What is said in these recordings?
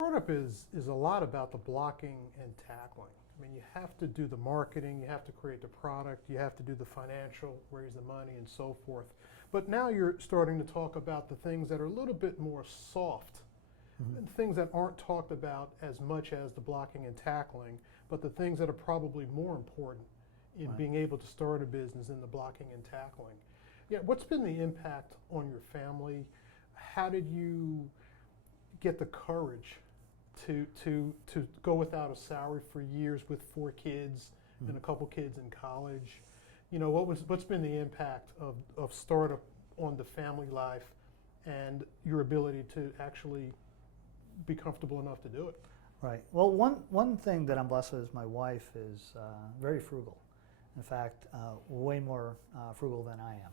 Startup is a lot about the blocking and tackling. I mean, you have to do the marketing, you have to create the product, you have to do the financial, raise the money, and so forth. But now you're starting to talk about the things that are a little bit more soft, Mhm. and things that aren't talked about as much as the blocking and tackling, but the things that are probably more important in Right. being able to start a business in the blocking and tackling. Yeah, what's been the impact on your family? How did you get the courage to go without a salary for years with four kids and a Mhm. couple kids in college? What's been the impact of startup on the family life and your ability to actually be comfortable enough to do it? Right. Well, one thing that I'm blessed with is my wife is very frugal. In fact, way more frugal than I am.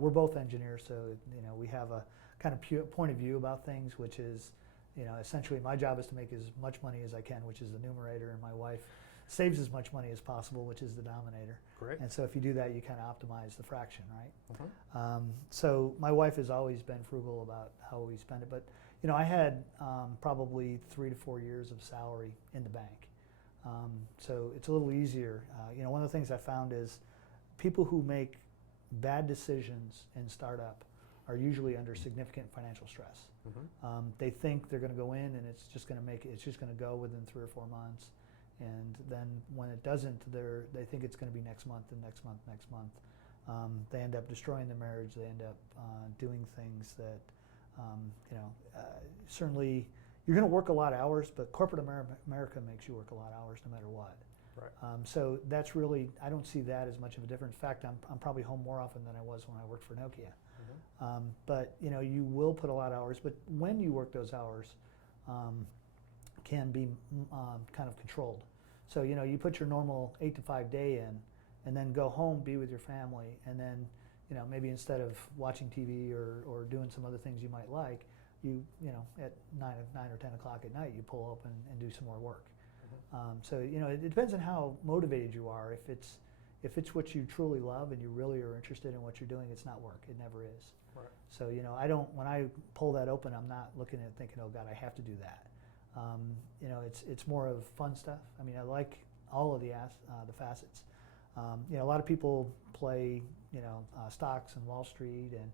We're both engineers, so we have a kind of point of view about things, which is, essentially my job is to make as much money as I can, which is the numerator, and my wife saves as much money as possible, which is the denominator. Great. And so if you do that, you kind of optimize the fraction, right? Mhm. So my wife has always been frugal about how we spend it, but I had probably 3 to 4 years of salary in the bank, so it's a little easier. One of the things I found is people who make bad decisions in startup are usually under significant financial stress. They think they're going to go in and it's just going to go within 3 or 4 months, and then when it doesn't, they think it's going to be next month and next month, next month. They end up destroying the marriage. They end up doing things that, certainly you're going to work a lot of hours, but corporate America makes you work a lot of hours no matter what. Right. So that's really, I don't see that as much of a difference. In fact, I'm probably home more often than I was when I worked for Nokia. But you will put a lot of hours, but when you work those hours, can be kind of controlled. So you put your normal 8 to 5 day in, and then go home, be with your family, and then maybe instead of watching TV or doing some other things you might like, at 9 or 10 o'clock at night, you pull up and do some more work. So it depends on how motivated you are. If it's what you truly love and you really are interested in what you're doing, it's not work. It never is. Right. So I don't, when I pull that open, I'm not looking at it thinking, oh God, I have to do that. It's more of fun stuff. I mean, I like all of the facets. A lot of people play stocks and Wall Street, and